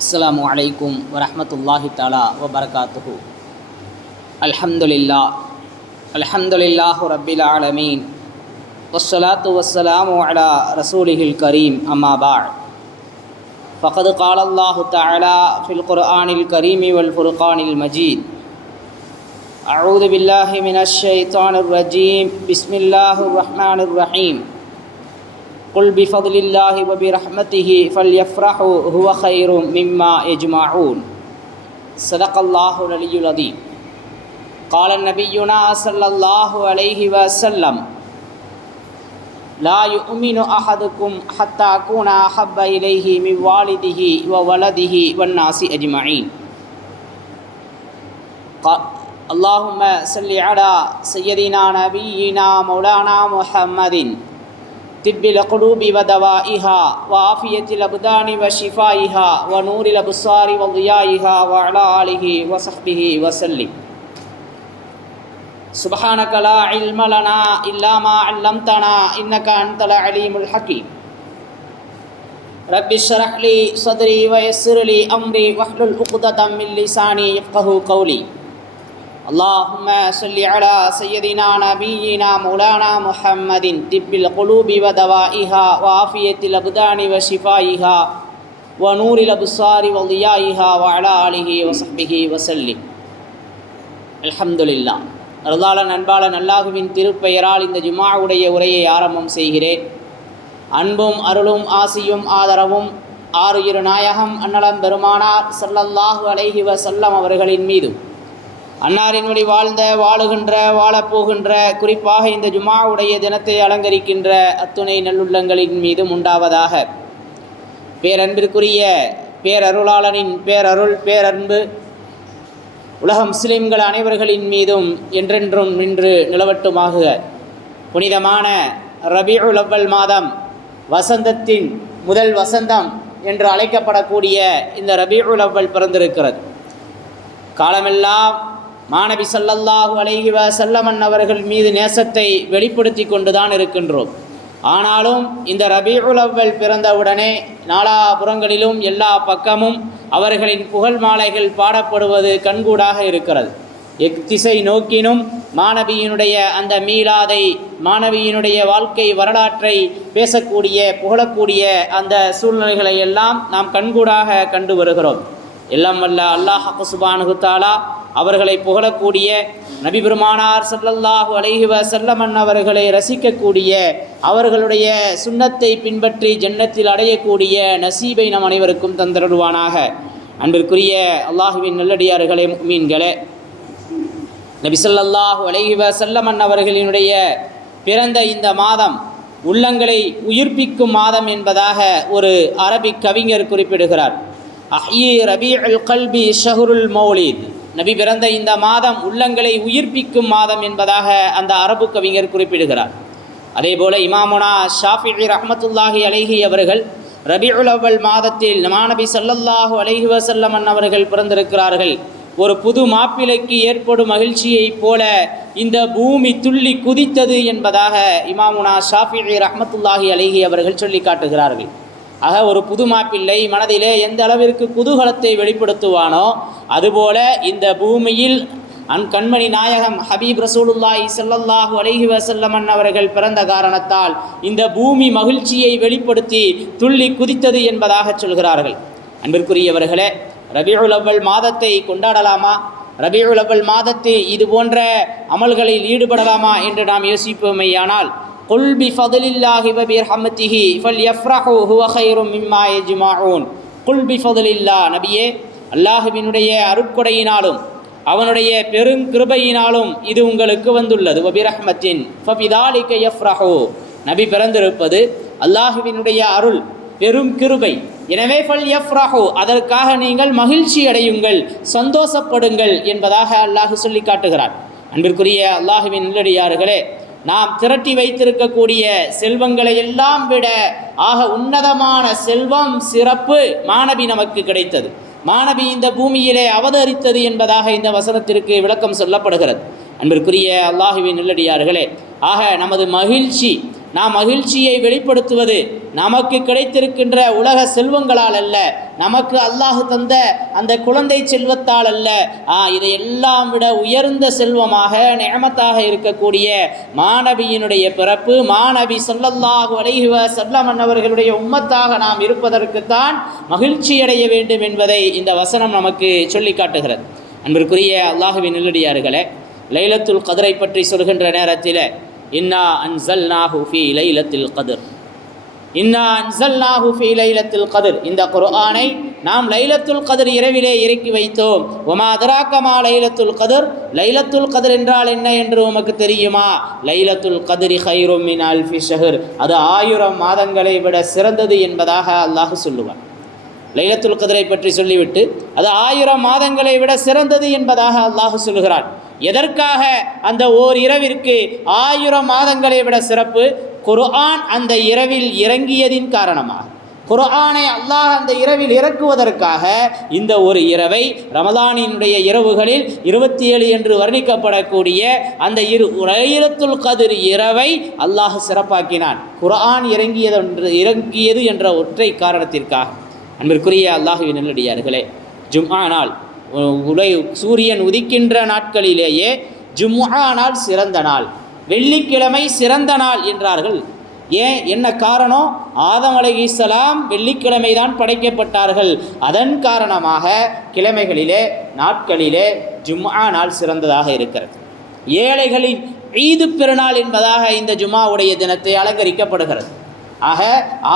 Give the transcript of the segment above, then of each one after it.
அஸ்ஸலாமு அலைக்கும் வரஹ்மத்துல்லாஹி தஆலா வபரகாத்துஹு. அல்ஹம்துலில்லாஹி ரப்பில் ஆலமீன் வஸ்ஸலாத்து வஸ்ஸலாமு அலா ரசூலிஹில் கரீம். அம்மா பஅத். ஃபகத் கால அல்லாஹு தஆலா ஃபில் குர்ஆனில் கரீமி வல் ஃபுர்கானில் மஜீத். அஊது பில்லாஹி மினஷ் ஷைத்தானிர் ரஜீம். பிஸ்மில்லாஹிர் ரஹ்மானிர் ரஹீம். قل بفضل الله وبرحمته فليفرحوا هو خير مما يجمعون. صدق الله العلي العظيم. قال نبينا صلى الله عليه وسلم لا يؤمن أحدكم حتى أكون أحب إليه من والده وولده والناس أجمعين. اللهم صل على سيدنا نبينا مولانا محمد طب القلوب ودوائها وعافية الأبدان وشفائها ونور الأبصار وضيائها وعلى آله وصحبه وسلم. سبحانك لا علم لنا إلا ما علمتنا إنك أنت العليم الحكيم. رب اشرح لي صدري ويسر لي أمري واحلل عقدة من لساني يفقهوا قولي. اللهم صل على سيدنا نبينا مولانا محمد طب القلوب ودوائها وعافية الأبدان وشفائها ونور الأبصار وضيائها وعلى آله وصحبه وسلم. அல்ஹம்துலில்லாஹ். அருளாளன் அன்பாளன் அல்லாஹுவின் திருப்பெயரால் இந்த ஜும்ஆவுடைய உரையை ஆரம்பம் செய்கிறேன். அன்பும் அருளும் ஆசியும் ஆதரவும் ஆருயிர் நாயகம் அன்னலம் பெருமானார் ஸல்லல்லாஹு அலைஹி வஸல்லம் அவர்களின் மீதும், அன்னாரின் வழி வாழ்ந்த வாழுகின்ற வாழப்போகின்ற குறிப்பாக இந்த ஜும்ஆவுடைய தினத்தை அலங்கரிக்கின்ற அத்துணை நல்லுள்ளங்களின் மீதும் உண்டாவதாக. பேரன்பிற்குரிய பேரருளாளனின் பேரருள் பேரன்பு உலக முஸ்லிம்கள் அனைவர்களின் மீதும் என்றென்றும் நின்று நிலவட்டுமாக. புனிதமான ரபீஉல் அவ்வல் மாதம், வசந்தத்தின் முதல் வசந்தம் என்று அழைக்கப்படக்கூடிய இந்த ரபீஉல் அவ்வல் பிறந்திருக்கிறது. காலமெல்லாம் மாநபி ஸல்லல்லாஹு அலைஹி வஸல்லம் அவர்கள் மீது நேசத்தை வெளிப்படுத்தி கொண்டுதான் இருக்கின்றோம். ஆனாலும் இந்த ரபீஉல் அவ்வல் பிறந்தவுடனே நாலாபுறங்களிலும் எல்லா பக்கமும் அவர்களின் புகழ் மாலைகள் பாடப்படுவது கண்கூடாக இருக்கிறது. எத்திசை நோக்கினும் மாணவியினுடைய அந்த மீளாதை, மாணவியினுடைய வாழ்க்கை வரலாற்றை பேசக்கூடிய புகழக்கூடிய அந்த சூழ்நிலைகளை எல்லாம் நாம் கண்கூடாக கண்டு வருகிறோம். எல்லாம் வல்ல அல்லாஹ் சுப்ஹானஹு தஆலா அவர்களை புகழக்கூடிய, நபி பெருமானார் ஸல்லல்லாஹு அலைஹி வஸல்லம் அவர்களை ரசிக்கக்கூடிய, அவர்களுடைய சுன்னத்தை பின்பற்றி ஜன்னத்தில் அடையக்கூடிய நசீபை நம் அனைவருக்கும் தந்தருள்வானாக. அன்பிற்குரிய அல்லாஹுவின் நல்லடியார்களே, முஃமின்களே, நபி ஸல்லல்லாஹு அலைஹி வஸல்லம் அவர்களினுடைய பிறந்த இந்த மாதம் உள்ளங்களை உயிர்ப்பிக்கும் மாதம் என்பதாக ஒரு அரபிக் கவிஞர் குறிப்பிடுகிறார். அஹ்யி ரபீஉல் கல்பி ஷஹ்ருல் மௌலித். நபி பிறந்த இந்த மாதம் உள்ளங்களை உயிர்ப்பிக்கும் மாதம் என்பதாக அந்த அரபு கவிஞர் குறிப்பிடுகிறார். அதேபோல இமாமுனா ஷாஃபிஈ ரஹ்மத்துல்லாஹி அலைஹி அவர்கள் ரபீஉல் அவ்வல் மாதத்தில் நபி ஸல்லல்லாஹு அலைஹி வஸல்லம் அவர்கள் பிறந்திருக்கிறார்கள். ஒரு புது மாப்பிளைக்கு ஏற்படும் மகிழ்ச்சியைப் போல இந்த பூமி துள்ளி குதித்தது என்பதாக இமாமுனா ஷாஃபிஈ ரஹ்மத்துல்லாஹி அலைஹி அவர்கள் சொல்லி காட்டுகிறார்கள். ஆக ஒரு புது மாப்பிள்ளை மனதிலே எந்த அளவிற்கு குதூகலத்தை வெளிப்படுத்துவானோ அதுபோல இந்த பூமியில் கண்மணி நாயகம் ஹபீப் ரசூலுல்லாஹி ஸல்லல்லாஹு அலைஹி வஸல்லம் அவர்கள் பிறந்த காரணத்தால் இந்த பூமி மகிழ்ச்சியை வெளிப்படுத்தி துள்ளி குதித்தது என்பதாக சொல்கிறார்கள். அன்பிற்குரியவர்களே, ரபீஉல் அவ்வல் மாதத்தை கொண்டாடலாமா? ரபீஉல் அவ்வல் மாதத்தை இது போன்ற அமல்களில் ஈடுபடலாமா என்று நாம் யோசிப்போமேயானால், குல் பிஃபதுலில்லாஹி வபிரஹ்மத்திஹி ஃபல்யஃப்ரஹு ஹுவ கைரும் மிம்மா யஜ்மஊன். குல் பிஃபதுலில்லாஹ், நபியே, அல்லாஹ்வினுடைய அருட்கொடையினாலும் அவனுடைய பெருங்கிருபையினாலும் இது உங்களுக்கு வந்துள்ளது. வபிரஹ்மத்தின் ஃபபிதாலிக யஃப்ரஹு. நபி பிறந்திருப்பது அல்லாஹ்வினுடைய அருள், பெரும் கிருபை. எனவே ஃபல்யஃப்ரஹு, அதற்காக நீங்கள் மகிழ்ச்சி அடையுங்கள், சந்தோஷப்படுங்கள் என்பதாக அல்லாஹ் சொல்லி காட்டுகிறார். அன்பிற்குரிய அல்லாஹ்வின் நல்லடியார்களே, நாம் திரட்டி வைத்திருக்கக்கூடிய செல்வங்களை எல்லாம் விட ஆக உன்னதமான செல்வம், சிறப்பு மாணவி நமக்கு கிடைத்தது. மாணவி இந்த பூமியிலே அவதரித்தது என்பதாக இந்த வசனத்திற்கு விளக்கம் சொல்லப்படுகிறது. அன்பிற்குரிய அல்லாஹுவின் நல்லடியார்களே, ஆக நமது மகிழ்ச்சி, நாம் மகிழ்ச்சியை வெளிப்படுத்துவது நமக்கு கிடைத்திருக்கின்ற உலக செல்வங்களால் அல்ல, நமக்கு அல்லாஹ் தந்த அந்த குழந்தை செல்வத்தால் அல்ல. இதையெல்லாம் விட உயர்ந்த செல்வமாக நிஅமத்தாக இருக்கக்கூடிய மாநபியினுடைய பிறப்பு, மாநபி ஸல்லல்லாஹு அலைஹி வஸல்லம் அவர்களுடைய உம்மத்தாக நாம் இருப்பதற்குத்தான் மகிழ்ச்சி அடைய வேண்டும் என்பதை இந்த வசனம் நமக்கு சொல்லி காட்டுகிறது. அன்பிற்குரிய அல்லாஹுவின் நல்லடியார்களே, லைலத்துல் கத்ரை பற்றி சொல்கின்ற நேரத்தில் இன்னா அன்ஸல்நாஹு ஃபீ லைலத்தில் கத்ர், இன்னா அன்ஸல்நாஹு ஃபீ லைலத்தில் கத்ர், இந்த குர்ஆனை நாம் லைலத்துல் கத்ர் இரவிலே இறக்கி வைத்தோம். வமா அதராக மா லைலத்துல் கத்ர், லைலத்துல் கத்ர் என்றால் என்ன என்று உமக்கு தெரியுமா? லைலத்துல் கத்ரி கைரும் மின் அல்ஃபி ஷஹர், அது 1000 மாதங்களை விட சிறந்தது என்பதாக அல்லாஹ் சொல்லுவார். லைலத்துல் கத்ரை பற்றி சொல்லிவிட்டு அது 1000 மாதங்களை விட சிறந்தது என்பதாக அல்லாஹ் சொல்கிறான். எதற்காக அந்த ஓர் இரவிற்கு 1000 மாதங்களை விட சிறப்பு? குர்ஆன் அந்த இரவில் இறங்கியதின் காரணமாக, குர்ஆனை அல்லாஹ் அந்த இரவில் இறக்குவதற்காக இந்த ஒரு இரவை ரமலானினுடைய இரவுகளில் 27 என்று வர்ணிக்கப்படக்கூடிய அந்த லைலத்துல் கத்ர் இரவை அல்லாஹ் சிறப்பாக்கினான். குர்ஆன் இறங்கியது என்ற ஒற்றை காரணத்திற்காக. அன்பிற்குரிய அல்லாஹுவின் நல்லடியார்களே, ஜும்ஆ நாள், சூரியன் உதிக்கின்ற நாட்களிலேயே ஜும்ஆ நாள் சிறந்த நாள், வெள்ளிக்கிழமை சிறந்த நாள் என்றார்கள். ஏன், என்ன காரணம்? ஆதம் அலைஹிஸ்ஸலாம் வெள்ளிக்கிழமை தான் படைக்கப்பட்டார்கள். அதன் காரணமாக கிழமைகளிலே, நாட்களிலே ஜும்ஆ நாள் சிறந்ததாக இருக்கிறது. ஏழைகளின் ஈது பெருநாள் என்பதாக இந்த ஜும்ஆவுடைய தினத்தை அலங்கரிக்கப்படுகிறது. ஆக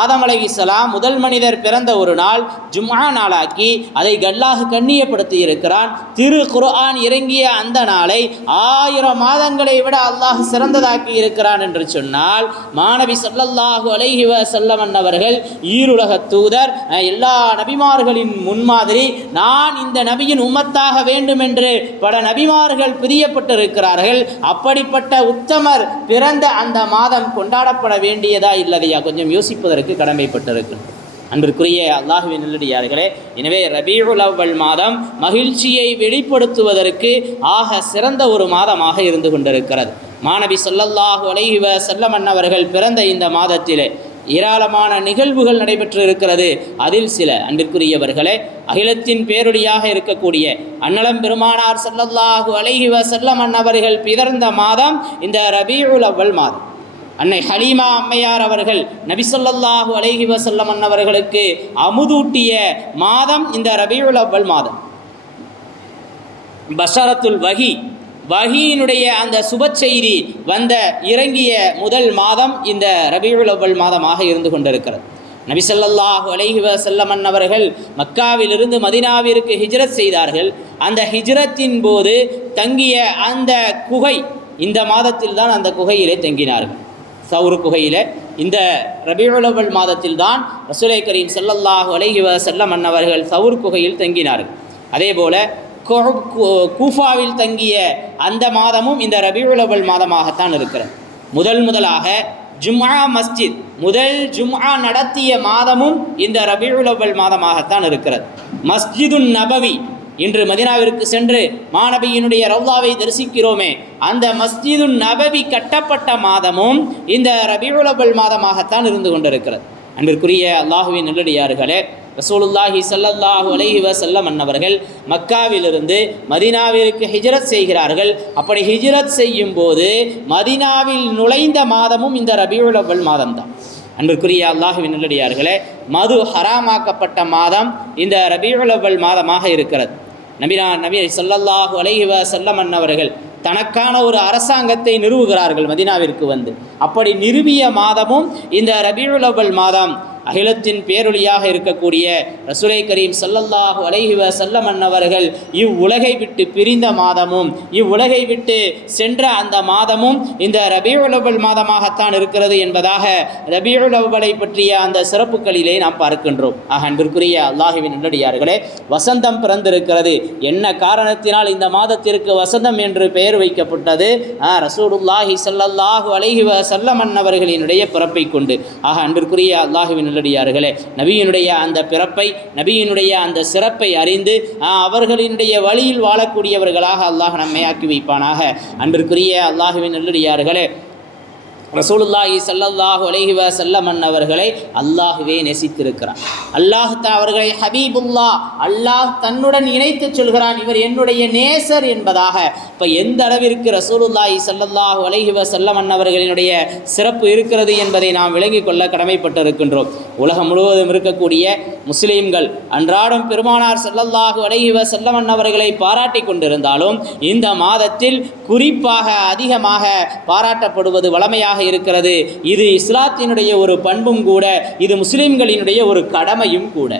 ஆதம் அலைஹிஸ்ஸலாம் முதல் மனிதர் பிறந்த ஒரு நாள் ஜும்ஆ நாளாக்கி அதை அல்லாஹ் கண்ணியப்படுத்தி இருக்கிறான். திரு குர்ஆன் இறங்கிய அந்த நாளை 1000 மாதங்களை விட அல்லாஹ் சிறந்ததாக்கி இருக்கிறான் என்று சொன்னால், மாநபி ஸல்லல்லாஹு அலைஹி வஸல்லம் அவர்கள் ஈருலக தூதர், எல்லா நபிமார்களின் முன்மாதிரி, நான் இந்த நபியின் உம்மத்தாக வேண்டும் என்று பல நபிமார்கள் பிரியப்பட்டிருக்கிறார்கள். அப்படிப்பட்ட உத்தமர் பிறந்த அந்த மாதம் கொண்டாடப்பட வேண்டியதா இல்லதையா? கொஞ்சம் யோசிப்பதற்கு கடமைப்பட்டிருக்கின்றோம். அன்பிற்குரிய அல்லாஹுவின் நல்லடியார்களே, எனவே ரபீஉல் அவ்வல் மாதம் மகிழ்ச்சியை வெளிப்படுத்துவதற்கு ஆக சிறந்த ஒரு மாதமாக இருந்து கொண்டிருக்கிறது. மாநபி ஸல்லல்லாஹு அலைஹி வஸல்லம் அவர்கள் பிறந்த இந்த மாதத்திலே ஏராளமான நிகழ்வுகள் நடைபெற்று இருக்கிறது. அதில் சில அன்பிற்குரியவர்களே, அகிலத்தின் பேரொளியாக இருக்கக்கூடிய அன்னலம் பெருமானார் ஸல்லல்லாஹு அலைஹி வஸல்லம் அவர்கள் பிறந்த மாதம் இந்த ரபீஉல் அவ்வல் மாதம். அன்னை ஹலீமா அம்மையார் அவர்கள் நபி ஸல்லல்லாஹு அலைஹி வஸல்லம் அவர்களுக்கு அமுதூட்டிய மாதம் இந்த ரபீஉல் அவ்வல் மாதம். பஷரத்துல் வஹியினுடைய அந்த சுப செய்தி இறங்கிய முதல் மாதம் இந்த ரபீஉல் அவ்வல் மாதமாக இருந்து கொண்டிருக்கிறது. நபி ஸல்லல்லாஹு அலைஹி வஸல்லம் அவர்கள் மக்காவிலிருந்து மதீனாவிற்கு ஹிஜ்ரத் செய்தார்கள். அந்த ஹிஜ்ரத்தின் போது தங்கிய அந்த குகை, இந்த மாதத்தில் தான் அந்த குகையிலே தங்கினார்கள். சவுர் குகையில் இந்த ரபீஉல் அவ்வல் மாதத்தில் தான் ரசூலை கரீம் ஸல்லல்லாஹு அலைஹி வஸல்லம் அவர்கள் சவுர் குகையில் தங்கினார்கள். அதே போல கூஃபாவில் தங்கிய அந்த மாதமும் இந்த ரபீஉல் அவ்வல் மாதமாகத்தான் இருக்கிறது. முதலாக ஜும்ஆ மஸ்ஜித், முதல் ஜும்ஆ நடத்திய மாதமும் இந்த ரபீஉல் அவ்வல் மாதமாகத்தான் இருக்கிறது. மஸ்ஜிதுன் நபவி, இன்று மதீனாவிற்கு சென்று மாநபியினுடைய ரவ்லாவை தரிசிக்கிறோமே, அந்த மஸ்ஜிதுன் நபவி கட்டப்பட்ட மாதமும் இந்த ரபீஉல் அவ்வல் மாதமாகத்தான் இருந்து கொண்டிருக்கிறது. அன்பிற்குரிய அல்லாஹுவின் நல்லடியார்களே, ரசூலுல்லாஹி ஸல்லல்லாஹு அலைஹி வஸல்லம் அவர்கள் மக்காவிலிருந்து மதீனாவிற்கு ஹிஜ்ரத் செய்கிறார்கள். அப்படி ஹிஜ்ரத் செய்யும் போது மதீனாவில் நுழைந்த மாதமும் இந்த ரபீஉல் அவ்வல் மாதம்தான். அன்பிற்குரிய அல்லாஹுவின் நல்லடியார்களே, மது ஹராமாக்கப்பட்ட மாதம் இந்த ரபீஉல் அவ்வல் மாதமாக இருக்கிறது. நபி ஸல்லல்லாஹு அலைஹி வஸல்லம் அவர்கள் தனக்கான ஒரு அரசாங்கத்தை நிறுவுகிறார்கள் மதீனாவிற்கு வந்து. அப்படி நிறுவிய மாதமும் இந்த ரபீஉல் அவ்வல் மாதம். அகிலத்தின் பேரொளியாக இருக்கக்கூடிய ரசூலை கரீம் ஸல்லல்லாஹு அலைஹி வஸல்லம் அவர்கள் இவ்வுலகை விட்டு பிரிந்த மாதமும், இவ்வுலகை விட்டு சென்ற அந்த மாதமும் இந்த ரபீஉல் அவ்வல் மாதமாகத்தான் இருக்கிறது என்பதாக ரபீஉல் அவ்வலை பற்றிய அந்த சிறப்புகளிலே நாம் பார்க்கின்றோம். அன்பிற்குரிய அல்லாஹுவின் நல்லடியார்களே, வசந்தம் பிறந்திருக்கிறது. என்ன காரணத்தினால் இந்த மாதத்திற்கு வசந்தம் என்று பெயர் வைக்கப்பட்டது? ரசூலுல்லாஹி ஸல்லல்லாஹு அலைஹி வஸல்லம் அவர்களினுடைய பிறப்பை கொண்டு. அன்பிற்குரிய அல்லாஹுவின் நல்லடியார்களே, நபியினுடைய அந்த பிறப்பை, நபியினுடைய அந்த சிறப்பை அறிந்து அவர்களினுடைய வழியில் வாழக்கூடியவர்களாக அல்லாஹ் நம்மை ஆக்கி வைப்பானாக. அன்பிற்குரிய அல்லாஹுவின் நல்லடியார்களே, ரசூலுல்லாஹி ஸல்லல்லாஹு அலைஹி வஸல்லம் அவர்களை அல்லாஹ்வே நேசித்திருக்கிறார். அல்லாஹ் அவர்களை ஹபீபுல்லாஹ், அல்லாஹ் தன்னுடன் இணைத்து சொல்கிறான், இவர் என்னுடைய நேசர் என்பதாக. இப்போ எந்த அளவிற்கு ரசூலுல்லாஹி ஸல்லல்லாஹு அலைஹி வஸல்லம் அவர்களினுடைய சிறப்பு இருக்கிறது என்பதை நாம் விளங்கிக் கொள்ள கடமைப்பட்டிருக்கின்றோம். உலகம் முழுவதும் இருக்கக்கூடிய முஸ்லீம்கள் அன்றாடம் பெருமானார் ஸல்லல்லாஹு அலைஹி வஸல்லம் அவர்களை பாராட்டி கொண்டிருந்தாலும் இந்த மாதத்தில் குறிப்பாக அதிகமாக பாராட்டப்படுவது வளமையாக இருக்கிறது. இது இஸ்லாத்தினுடைய ஒரு பண்பும் கூட, இது முஸ்லிம்களினுடைய ஒரு கடமையும் கூட,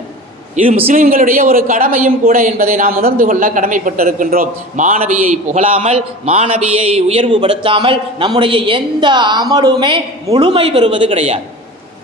இது முஸ்லிம்களுடைய ஒரு கடமையும் கூட என்பதை நாம் உணர்ந்து கொள்ள கடமைப்பட்டிருக்கின்றோம். மாணவியை புகழாமல், மாணவியை உயர்வுபடுத்தாமல் நம்முடைய எந்த அமலுமே முழுமை பெறுவது கிடையாது.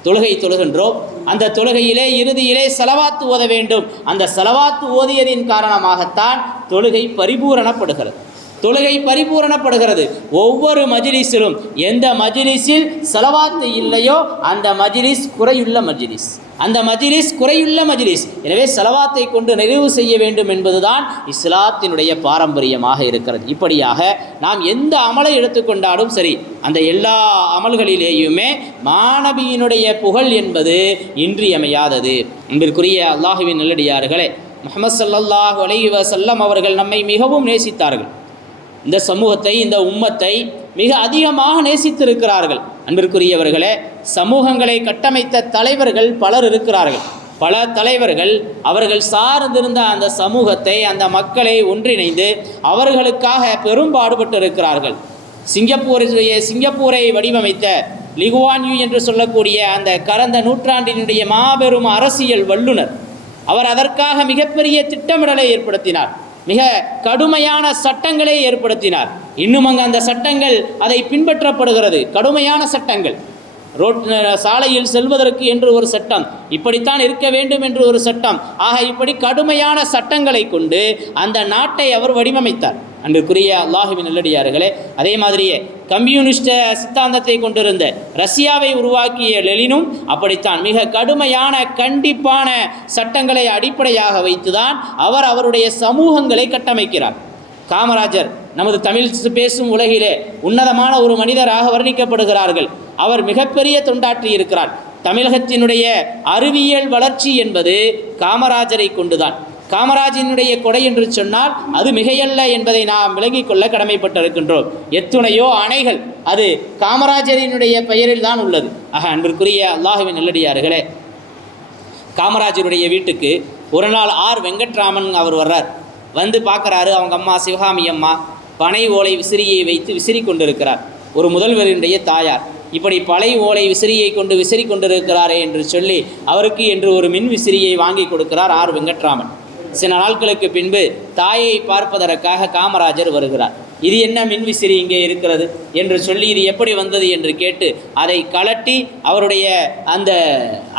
தொழுகை தொழுகின்றோம், அந்த தொழுகையிலே இறுதியிலே ஸலவாத்து ஓத வேண்டும். அந்த ஸலவாத்து ஓதியதின் காரணமாகத்தான் தொழுகை பரிபூரணப்படுகிறது. தொழுகை பரிபூரணப்படுகிறது. ஒவ்வொரு மஜ்லிஸிலும் எந்த மஜ்லிஸில் ஸலவாத்து இல்லையோ அந்த மஜ்லிஸ் குறையுள்ள மஜ்லிஸ், அந்த மஜ்லிஸ் குறையுள்ள மஜ்லிஸ். எனவே ஸலவாத்தை கொண்டு நிறைவு செய்ய வேண்டும் என்பதுதான் இஸ்லாத்தினுடைய பாரம்பரியமாக இருக்கிறது. இப்படியாக நாம் எந்த அமலை எடுத்துக்கொண்டாலும் சரி, அந்த எல்லா அமல்களிலேயுமே மாணவியினுடைய புகழ் என்பது இன்றியமையாதது. அன்பிற்குரிய அல்லாஹுவின் நல்லடியார்களே, முஹம்மது ஸல்லல்லாஹு அலைஹி வஸல்லம் அவர்கள் நம்மை மிகவும் நேசித்தார்கள். இந்த சமூகத்தை, இந்த உம்மத்தை மிக அதிகமாக நேசித்திருக்கிறார்கள். அன்பிற்குரியவர்களே, சமூகங்களை கட்டமைத்த தலைவர்கள் பலர் இருக்கிறார்கள். பல தலைவர்கள் அவர்கள் சார்ந்திருந்த அந்த சமூகத்தை, அந்த மக்களை ஒன்றிணைந்து அவர்களுக்காக பெரும்பாடுபட்டு இருக்கிறார்கள். சிங்கப்பூரை வடிவமைத்த லீ குவான் யூ என்று சொல்லக்கூடிய அந்த கடந்த நூற்றாண்டினுடைய மாபெரும் அரசியல் வல்லுனர், அவர் அதற்காக மிகப்பெரிய திட்டமிடலை ஏற்படுத்தினார். மிக கடுமையான சட்டங்களை ஏற்படுத்தினார். இன்னும் அங்கு அந்த சட்டங்கள் அதை பின்பற்றப்படுகிறது. கடுமையான சட்டங்கள், சாலையில் செல்வதற்கு என்று ஒரு சட்டம், இப்படித்தான் இருக்க வேண்டும் என்று ஒரு சட்டம். ஆக இப்படி கடுமையான சட்டங்களை கொண்டு அந்த நாட்டை அவர் வடிவமைத்தார். அன்றுக்குரிய அல்லாஹுவின் நல்லடியார்களே, அதே மாதிரியே கம்யூனிஸ்ட சித்தாந்தத்தை கொண்டிருந்த ரஷ்யாவை உருவாக்கிய லெனினும் அப்படித்தான் மிக கடுமையான கண்டிப்பான சட்டங்களை அடிப்படையாக வைத்துதான் அவர் அவருடைய சமூகங்களை கட்டமைக்கிறார். காமராஜர் நமது தமிழ் பேசும் உலகிலே உன்னதமான ஒரு மனிதராக வர்ணிக்கப்படுகிறார்கள். அவர் மிகப்பெரிய தொண்டாற்றி இருக்கிறார். தமிழகத்தினுடைய அறிவியல் வளர்ச்சி என்பது காமராஜரை கொண்டுதான். காமராஜினுடைய கொடை என்று சொன்னால் அது மிகையல்ல என்பதை நாம் விளங்கிக் கொள்ள கடமைப்பட்டிருக்கின்றோம். எத்துணையோ அணைகள் அது காமராஜரினுடைய பெயரில் தான் உள்ளது. ஆக அன்பிற்குரிய அல்லாஹுவின் நல்லடியார்களே, காமராஜருடைய வீட்டுக்கு ஒரு நாள் ஆர் வெங்கட்ராமன் அவர் வர்றார். வந்து பார்க்குறாரு, அவங்க அம்மா சிவகாமி அம்மா பனை ஓலை விசிறியை வைத்து விசிறி கொண்டிருக்கிறார். ஒரு முதல்வரினுடைய தாயார் இப்படி பனை ஓலை விசிறியை கொண்டு விசிறி கொண்டிருக்கிறாரே என்று சொல்லி அவருக்கு என்று ஒரு மின் விசிறியை வாங்கி கொடுக்கிறார் ஆர் வெங்கட்ராமன். சில நாட்களுக்கு பின்பு தாயை பார்ப்பதற்காக காமராஜர் வருகிறார். இது என்ன மின்விசிறி இங்கே இருக்கிறது என்று சொல்லி இது எப்படி வந்தது என்று கேட்டு அதை கலட்டி அவருடைய அந்த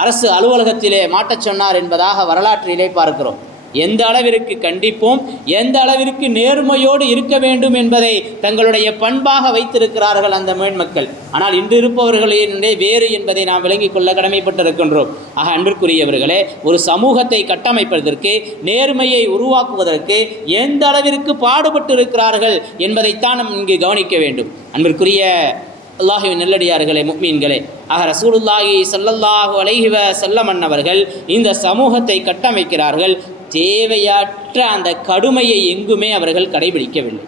அரசு அலுவலகத்திலே மாட்டச் சொன்னார் என்பதாக வரலாற்றிலே பார்க்கிறோம். எந்த அளவிற்கு கண்டிப்போம், எந்த அளவிற்கு நேர்மையோடு இருக்க வேண்டும் என்பதை தங்களுடைய பண்பாக வைத்திருக்கிறார்கள் அந்த மேன்மக்கள். ஆனால் இன்று இருப்பவர்களினுடைய வேறு என்பதை நாம் விளங்கிக் கொள்ள கடமைப்பட்டிருக்கின்றோம். ஆக அன்பிற்குரியவர்களே, ஒரு சமூகத்தை கட்டமைப்பதற்கு, நேர்மையை உருவாக்குவதற்கு எந்த அளவிற்கு பாடுபட்டு இருக்கிறார்கள் என்பதைத்தான் நாம் இங்கு கவனிக்க வேண்டும். அன்பிற்குரிய அல்லாஹுவின் நல்லடியார்களே, முஃமின்களே, ஆக ரசூலுல்லாஹி ஸல்லல்லாஹு அலைஹி வஸல்லம் அவர்கள் இந்த சமூகத்தை கட்டமைக்கிறார்கள். தேவையற்ற அந்த கடுமையை எங்குமே அவர்கள் கடைபிடிக்கவில்லை.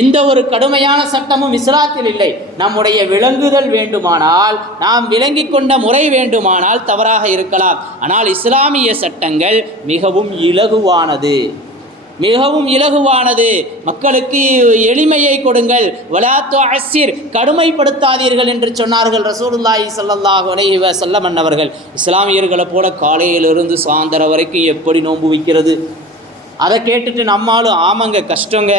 எந்த ஒரு கடுமையான சட்டமும் இஸ்லாத்தில் இல்லை. நம்முடைய விளங்குதல் வேண்டுமானால், நாம் விளங்கி கொண்ட முறை வேண்டுமானால் தவறாக இருக்கலாம். ஆனால் இஸ்லாமிய சட்டங்கள் மிகவும் இலகுவானது, மிகவும் இலகுவானது. மக்களுக்கு எளிமையை கொடுங்கள், வலா துஅஸ்ஸிர், கடுமைப்படுத்தாதீர்கள் என்று சொன்னார்கள் ரசூலுல்லாஹி ஸல்லல்லாஹு அலைஹி வஸல்லம் அவர்கள். இஸ்லாமியர்களை போல காலையிலிருந்து சாயந்தரம் வரைக்கும் எப்படி நோன்பு வைக்கிறது, அதை கேட்டுட்டு நம்மாலும் ஆமாங்க கஷ்டங்க,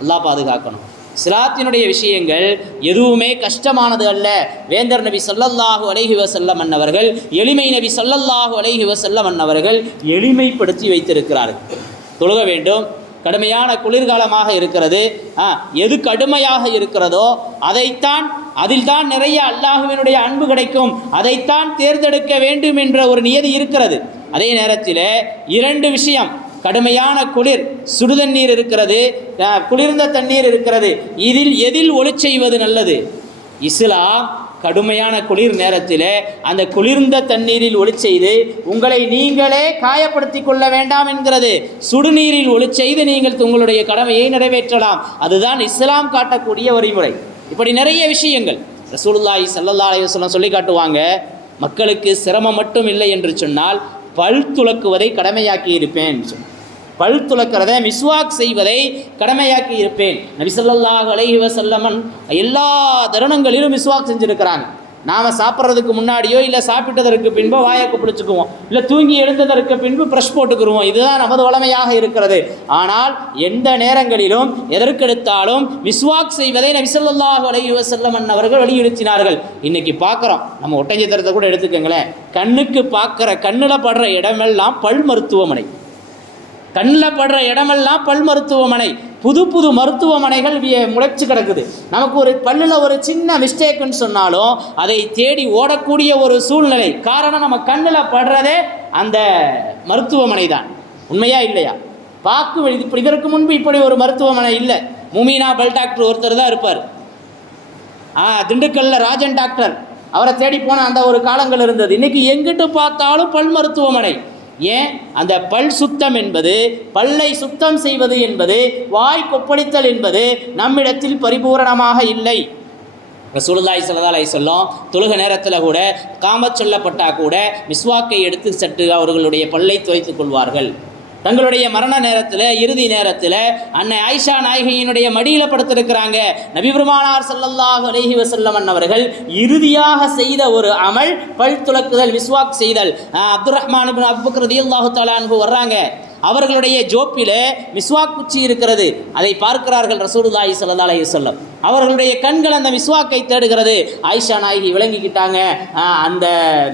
அல்லாஹ் பாதுகாக்கணும். இஸ்லாத்தினுடைய விஷயங்கள் எதுவுமே கஷ்டமானது அல்ல. வேந்தர் நபி ஸல்லல்லாஹு அலைஹி வஸல்லம் அவர்கள், எளிமை நபி ஸல்லல்லாஹு அலைஹி வஸல்லம் அவர்கள் எளிமைப்படுத்தி வைத்திருக்கிறார்கள். தொழுக வேண்டும், கடுமையான குளிர்காலமாக இருக்கிறது, எது கடுமையாக இருக்கிறதோ அதைத்தான், அதில்தான் நிறைய அல்லாஹுவினுடைய அன்பு கிடைக்கும், அதைத்தான் தேர்ந்தெடுக்க வேண்டும் என்ற ஒரு நியதி இருக்கிறது. அதே நேரத்தில் இரண்டு விஷயம், கடுமையான குளிர், சுடுதண்ணீர் இருக்கிறது, குளிர்ந்த தண்ணீர் இருக்கிறது, எதில் ஒளி செய்வது நல்லது, இஸ்லாம் கடுமையான குளிர் நேரத்தில் அந்த குளிர்ந்த தண்ணீரில் ஒளி செய்து உங்களை நீங்களே காயப்படுத்தி கொள்ள வேண்டாம் என்கிறது. சுடுநீரில் ஒளி செய்து நீங்கள் உங்களுடைய கடமையை நிறைவேற்றலாம். அதுதான் இஸ்லாம் காட்டக்கூடிய வழிமுறை. இப்படி நிறைய விஷயங்கள் ரசூலுல்லாஹி ஸல்லல்லாஹு அலைஹி வஸல்லம் சொல்லி காட்டுவாங்க. மக்களுக்கு சிரமம் மட்டும் இல்லை என்று சொன்னால் பல் துலக்குவதை கடமையாக்கி இருப்பேன். பல் துலக்கிறதை மிஸ்வாக் செய்வதை கடமையாக்கி இருப்பேன். நபி ஸல்லல்லாஹு அலைஹி வஸல்லம் எல்லா தருணங்களிலும் மிஸ்வாக் செஞ்சுருக்கிறாங்க. நாம் சாப்பிட்றதுக்கு முன்னாடியோ இல்லை சாப்பிட்டதற்கு பின்போ வாயை கொப்பளிச்சுக்குவோம், இல்லை தூங்கி எழுந்ததற்கு பின்பு ப்ரஷ் போட்டுக்குருவோம். இதுதான் நமது வளமையாக இருக்கிறது. ஆனால் எந்த நேரங்களிலும் எதற்கெடுத்தாலும் மிஸ்வாக் செய்வதை நபி ஸல்லல்லாஹு அலைஹி வஸல்லம் அவர்கள் வலியுறுத்தினார்கள். இன்றைக்கி பார்க்குறோம், நம்ம ஒட்டஞ்சத்திரத்தை கூட எடுத்துக்கோங்களேன். கண்ணுக்கு பார்க்குற கண்ணில் படுற இடமெல்லாம் பல் மருத்துவமனை, கண்ணில் படுற இடமெல்லாம் பல் மருத்துவமனை. புது புது மருத்துவமனைகள் முளைச்சு கிடக்குது. நமக்கு ஒரு பல்லில் ஒரு சின்ன மிஸ்டேக்குன்னு சொன்னாலும் அதை தேடி ஓடக்கூடிய ஒரு சூழ்நிலை. காரணம், நம்ம கண்ணில் படுறதே அந்த மருத்துவமனை தான். உண்மையா இல்லையா? பாக்கு இப்படி இதற்கு முன்பு இப்படி ஒரு மருத்துவமனை இல்லை. முமீனா பல் டாக்டர் ஒருத்தர் தான் இருப்பார். திண்டுக்கல்ல ராஜன் டாக்டர், அவரை தேடி போன அந்த ஒரு காலங்கள் இருந்தது. இன்றைக்கி எங்கிட்டு பார்த்தாலும் பல் மருத்துவமனை. ஏன்? அந்த பல் சுத்தம் என்பது, பல்லை சுத்தம் செய்வது என்பது, வாய் கொப்பளித்தல் என்பது நம்மிடத்தில் பரிபூரணமாக இல்லை. ரசூலுல்லாஹி ஸல்லல்லாஹு அலைஹி வஸல்லம் தொழுக நேரத்தில் கூட காமச் சொல்லப்பட்டால் கூட மிஸ்வாக்கை எடுத்து சற்று அவர்களுடைய பல்லை துவைத்துக் கொள்வார்கள். தங்களுடைய மரண நேரத்தில், இறுதி நேரத்தில் அன்னை ஆயிஷா நாயகியினுடைய மடியில் படுத்திருக்கிறாங்க. நபி பெருமானார் ஸல்லல்லாஹு அலைஹி வஸல்லம் அவர்கள் இறுதியாக செய்த ஒரு அமல் பல் துலக்குதல், மிஸ்வாக் செய்தல். Abdur Rahman ibn Abu Bakr ரலியல்லாஹு தஆலா அன்ஹு வர்றாங்க. அவர்களுடைய ஜோப்பில் மிஸ்வாக் குச்சி இருக்கிறது. அதை பார்க்கிறார்கள் ரசூலுல்லாஹி ஸல்லல்லாஹு அலைஹி வஸல்லம். அவர்களுடைய கண்கள் அந்த மிஸ்வாக்கை தேடுகிறது. ஆயிஷா நாயகி விளங்கிக்கிட்டாங்க. அந்த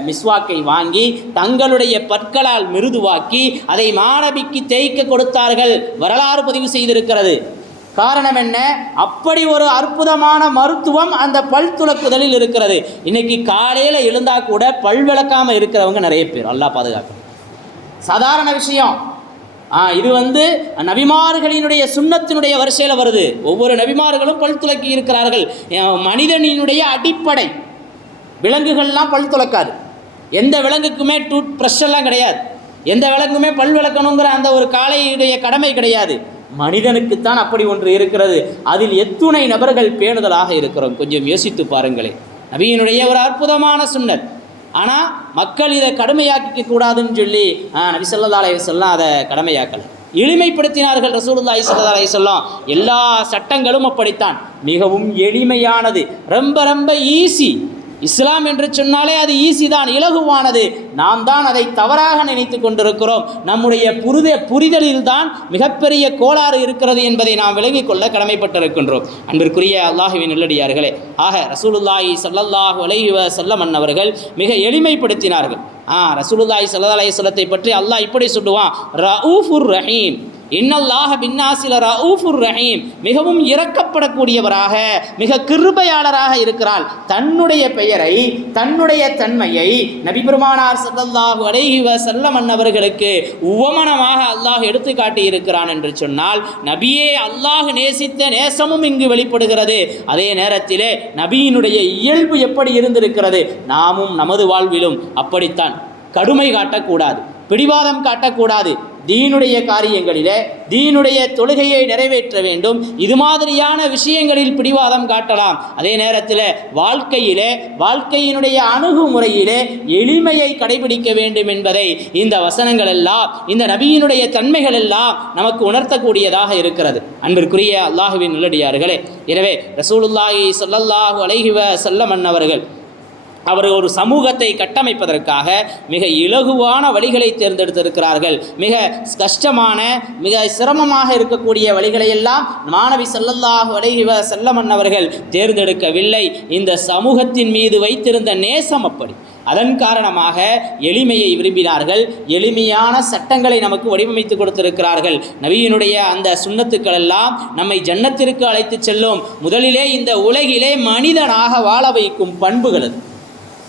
மிஸ்வாக்கை வாங்கி தங்களுடைய பற்களால் மிருதுவாக்கி அதை மாணவிக்கு தேய்க்க கொடுத்தார்கள். வரலாறு பதிவு செய்திருக்கிறது. காரணம் என்ன? அப்படி ஒரு அற்புதமான மருத்துவம் அந்த பல் துலக்குதலில் இருக்கிறது. இன்னைக்கு காலையில் எழுந்தால் கூட பல் விளக்காமல் இருக்கிறவங்க நிறைய பேர். அல்லாஹ் பாதுகாக்கணும். சாதாரண விஷயம். இது நபிமார்களினுடைய சுன்னத்தினுடைய வரிசையில் வருது. ஒவ்வொரு நபிமார்களும் பல் துலக்கி இருக்கிறார்கள். மனிதனினுடைய அடிப்படை. விலங்குகள்லாம் பல் துலக்காது. எந்த விலங்குக்குமே டூத் ப்ரஷ் எல்லாம் கிடையாது. எந்த விலங்குமே பல் விளக்கணுங்கிற அந்த ஒரு காலையுடைய கடமை கிடையாது. மனிதனுக்குத்தான் அப்படி ஒன்று இருக்கிறது. அதில் எத்துணை நபர்கள் பேணுதலாக இருக்கிறோம். கொஞ்சம் யோசித்து பாருங்களேன். நபியினுடைய ஒரு அற்புதமான சுன்னத். ஆனால் மக்கள் இதை கடுமையாக்கிக்க கூடாதுன்னு சொல்லி நபி ஸல்லல்லாஹு அலைஹி வஸல்லம் அதை கடமையாக்கலை, எளிமைப்படுத்தினார்கள். ரசூலுல்லாஹி ஸல்லல்லாஹு அலைஹி வஸல்லம் எல்லா சட்டங்களும் அப்படித்தான். மிகவும் எளிமையானது, ரொம்ப ரொம்ப ஈஸி. இஸ்லாம் என்று சொன்னாலே அது ஈஸி தான், இலகுவானது. நாம் தான் அதை தவறாக நினைத்து கொண்டிருக்கிறோம். நம்முடைய புரிதலில் தான் மிகப்பெரிய கோளாறு இருக்கிறது என்பதை நாம் விளங்கிக் கொள்ள கடமைப்பட்டிருக்கின்றோம். அன்பிற்குரிய அல்லாஹுவின் நல்லடியார்களே, ஆக ரசூலுல்லாஹி ஸல்லல்லாஹு அலைஹி வஸல்லம் அவர்கள் மிக எளிமைப்படுத்தினார்கள். ரசூலுல்லாஹி ஸல்லல்லாஹு அலைஹி வஸல்லத்தை பற்றி அல்லாஹ் இப்படி சொல்லுவான், ரഊஃபுர் ரஹீம். இன்னல்லாஹ பின்னாஸில ரഊஃபுர் ரஹீம். மிகவும் இரக்கப்படக்கூடியவராக, மிக கிருபையாளராக இருக்கிறார். தன்னுடைய பெயரை, தன்னுடைய தன்மையை நபி பெருமானார் ஸல்லல்லாஹு அலைஹி வஸல்லம் அவர்களுக்கு உவமனமாக அல்லாஹ் எடுத்து காட்டி இருக்கிறான் என்று சொன்னால், நபியே அல்லாஹ் நேசித்த நேசமும் இங்கு வெளிப்படுகிறது. அதே நேரத்திலே நபியினுடைய இயல்பு எப்படி இருந்திருக்கிறது, நாமும் நமது வாழ்விலும் அப்படித்தான். கடுமை காட்டக்கூடாது, பிடிவாதம் காட்டக்கூடாது. தீனுடைய காரியங்களிலே, தீனுடைய தொழுகையை நிறைவேற்ற வேண்டும். இது மாதிரியான விஷயங்களில் பிடிவாதம் காட்டலாம். அதே நேரத்தில் வாழ்க்கையிலே, வாழ்க்கையினுடைய அணுகுமுறையிலே எளிமையை கடைபிடிக்க வேண்டும் என்பதை இந்த வசனங்கள் எல்லாம், இந்த நபியினுடைய தன்மைகள் எல்லாம் நமக்கு உணர்த்தக்கூடியதாக இருக்கிறது. அன்பிற்குரிய அல்லாஹுவின் நல்லடியார்களே, எனவே ரசூலுல்லாஹி ஸல்லல்லாஹு அலைஹி வஸல்லம் அவர்கள் ஒரு சமூகத்தை கட்டமைப்பதற்காக மிக இலகுவான வழிகளை தேர்ந்தெடுத்திருக்கிறார்கள். மிக கஷ்டமான, மிக சிரமமாக இருக்கக்கூடிய வழிகளையெல்லாம் மாணவி ஸல்லல்லாஹு அலைஹி வஸல்லம் அவர்கள் தேர்ந்தெடுக்கவில்லை. இந்த சமூகத்தின் மீது வைத்திருந்த நேசம் அப்படி. அதன் காரணமாக எளிமையை விரும்பினார்கள். எளிமையான சட்டங்களை நமக்கு வடிவமைத்து கொடுத்திருக்கிறார்கள். நபியினுடைய அந்த சுன்னத்துக்கள் எல்லாம் நம்மை ஜன்னத்திற்கு அழைத்து செல்லும். முதலிலே இந்த உலகிலே மனிதனாக வாழ வைக்கும் பண்புகள் அது.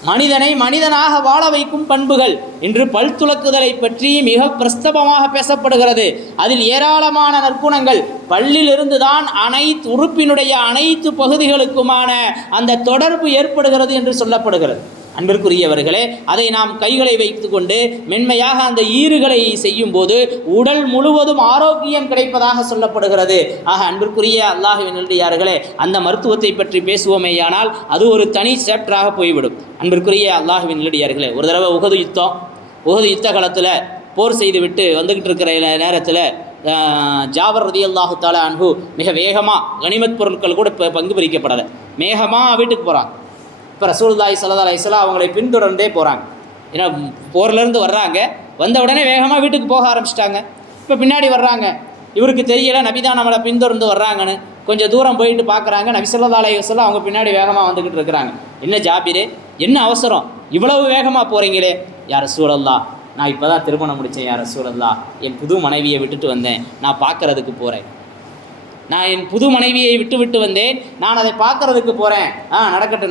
மனிதனை மனிதனாக வாழ வைக்கும் பண்புகள். இன்று பல் துலக்குதலை பற்றி மிக பிரஸ்தபமாக பேசப்படுகிறது. அதில் ஏராளமான நற்குணங்கள். பல்லிலிருந்து தான் அனைத்து உறுப்பினுடைய அனைத்து பகுதிகளுக்குமான அந்த தொடர்பு ஏற்படுகிறது என்று சொல்லப்படுகிறது. அன்பிற்குரியவர்களே, அதை நாம் கைகளை வைத்து கொண்டு மென்மையாக அந்த ஈறுகளை செய்யும் போது உடல் முழுவதும் ஆரோக்கியம் கிடைப்பதாக சொல்லப்படுகிறது. ஆக அன்பிற்குரிய அல்லாஹ்வின் நல்லடியார்களே, அந்த மருத்துவத்தை பற்றி பேசுவோமேயானால் அது ஒரு தனி சாப்டராக போய்விடும். அன்பிற்குரிய அல்லாஹ்வின் நல்லடியார்களே, ஒரு தடவை உஹது யுத்த காலத்தில் போர் செய்துவிட்டு வந்துக்கிட்டு இருக்கிற நேரத்தில் ஜாபர் ரலியல்லாஹு தஆலா அன்ஹு மிக வேகமாக கனிமத் பொருட்கள் கூட பங்கு பிரிக்கப்படலை, வேகமாக வீட்டுக்கு போகிறாங்க. இப்போ ரசூலுல்லாஹி ஸல்லல்லாஹு அலைஹி வஸல்லம் அவங்களை பின்தொடர்ந்தே போகிறாங்க. ஏன்னா போர்லேருந்து வர்றாங்க, வந்த உடனே வேகமாக வீட்டுக்கு போக ஆரம்பிச்சிட்டாங்க. இப்போ பின்னாடி வர்றாங்க, இவருக்கு தெரியலை நபிதான் நம்மளை பின்தொடர்ந்து வர்றாங்கன்னு. கொஞ்சம் தூரம் போயிட்டு பார்க்குறாங்க, நபி ஸல்லல்லாஹு அலைஹி வஸல்லம் அவங்க பின்னாடி வேகமாக வந்துக்கிட்டு இருக்கிறாங்க. என்ன ஜாபிரே, என்ன அவசரம், இவ்வளவு வேகமாக போகிறீங்களே? யா ரசூலல்லாஹ், நான் இப்போ தான் திருமணம் முடித்தேன். யா ரசூலல்லாஹ், என் புது மனைவியை விட்டுட்டு வந்தேன், நான் பார்க்கறதுக்கு போகிறேன். நான் என் புது மனைவியை விட்டு வந்தேன், நான் அதை பார்க்கறதுக்கு போகிறேன்.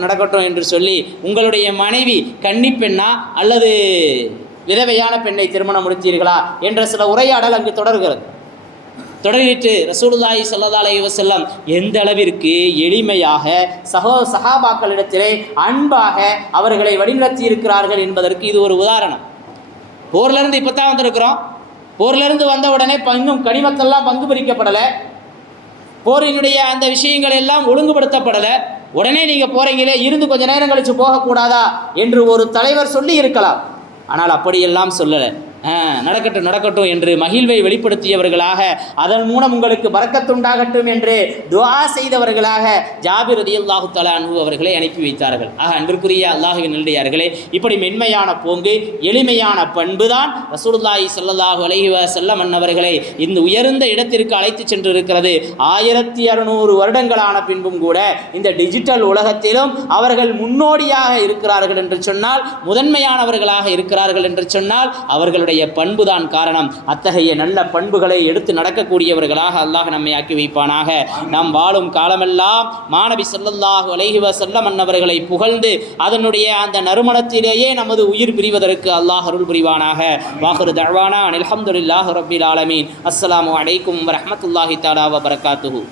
நடக்கட்டும் என்று சொல்லி உங்களுடைய மனைவி கன்னிப்பெண்ணா அல்லது விதவையான பெண்ணை திருமணம் முடித்தீர்களா என்ற சில உரையாடல் அங்கு தொடர்கிறது. தொடரிட்டு ரசூலுல்லாஹி ஸல்லல்லாஹு அலைஹி வஸல்லம் எந்த அளவிற்கு எளிமையாக சஹாபாக்களிடத்திலே அன்பாக அவர்களை வழிநடத்தி இருக்கிறார்கள் என்பதற்கு இது ஒரு உதாரணம். போர்லேருந்து இப்போ தான் வந்திருக்கிறோம். போர்லேருந்து வந்த உடனே இன்னும் கனிமத்தெல்லாம் பங்கு பிரிக்கப்படலை, போரினுடைய அந்த விஷயங்கள் எல்லாம் ஒழுங்குபடுத்தப்படலை. உடனே நீங்கள் போகிறீங்களே, இருந்து கொஞ்சம் நேரம் கழித்து போகக்கூடாதா என்று ஒரு தலைவர் சொல்லி இருக்கலாம். ஆனால் அப்படியெல்லாம் சொல்லலை. நடக்கட்டும் என்று மகிழ்வை வெளிப்படுத்தியவர்களாக, அதன் மூலம் உங்களுக்கு பரக்கத்துண்டாகட்டும் என்று துஆ செய்தவர்களாக ஜாபிர் ரலியல்லாஹு தஆலா அன்ஹு அவர்களை அனுப்பி வைத்தார்கள். ஆக அன்பிற்குரிய அல்லாஹ்வின் நல்லடியார்களே, இப்படி மென்மையான போங்கு, எளிமையான பண்புதான் ரசூலுல்லாஹி ஸல்லல்லாஹு அலைஹி வஸல்லம் அவர்களை இந்த உயர்ந்த இடத்திற்கு அழைத்து சென்றிருக்கிறது. 1600 வருடங்களான பின்பும் கூட இந்த டிஜிட்டல் உலகத்திலும் அவர்கள் முன்னோடியாக இருக்கிறார்கள் என்று சொன்னால், முதன்மையானவர்களாக இருக்கிறார்கள் என்று சொன்னால் அவர்களுடைய பண்புதான் காரணம். அத்தகைய நல்ல பண்புகளை எடுத்து நடக்கக்கூடியவர்களாக அல்லாஹ் நம்மை ஆக்கி வைப்பானாக. நாம் வாழும் காலமெல்லாம் மாநபி ஸல்லல்லாஹு அலைஹி வஸல்லம் அவர்களை புகழ்ந்து அதனுடைய அந்த நறுமணத்திலேயே நமது உயிர் பிரிவதற்கு அல்லாஹ் அருள் புரிவானாக. வாஹிரு தஅவானா அல்ஹம்துலில்லாஹி ரப்பில் ஆலமீன். அஸ்ஸலாமு அலைக்கும் வரஹ்மத்துல்லாஹி தஆலா வ பரகாத்துஹு.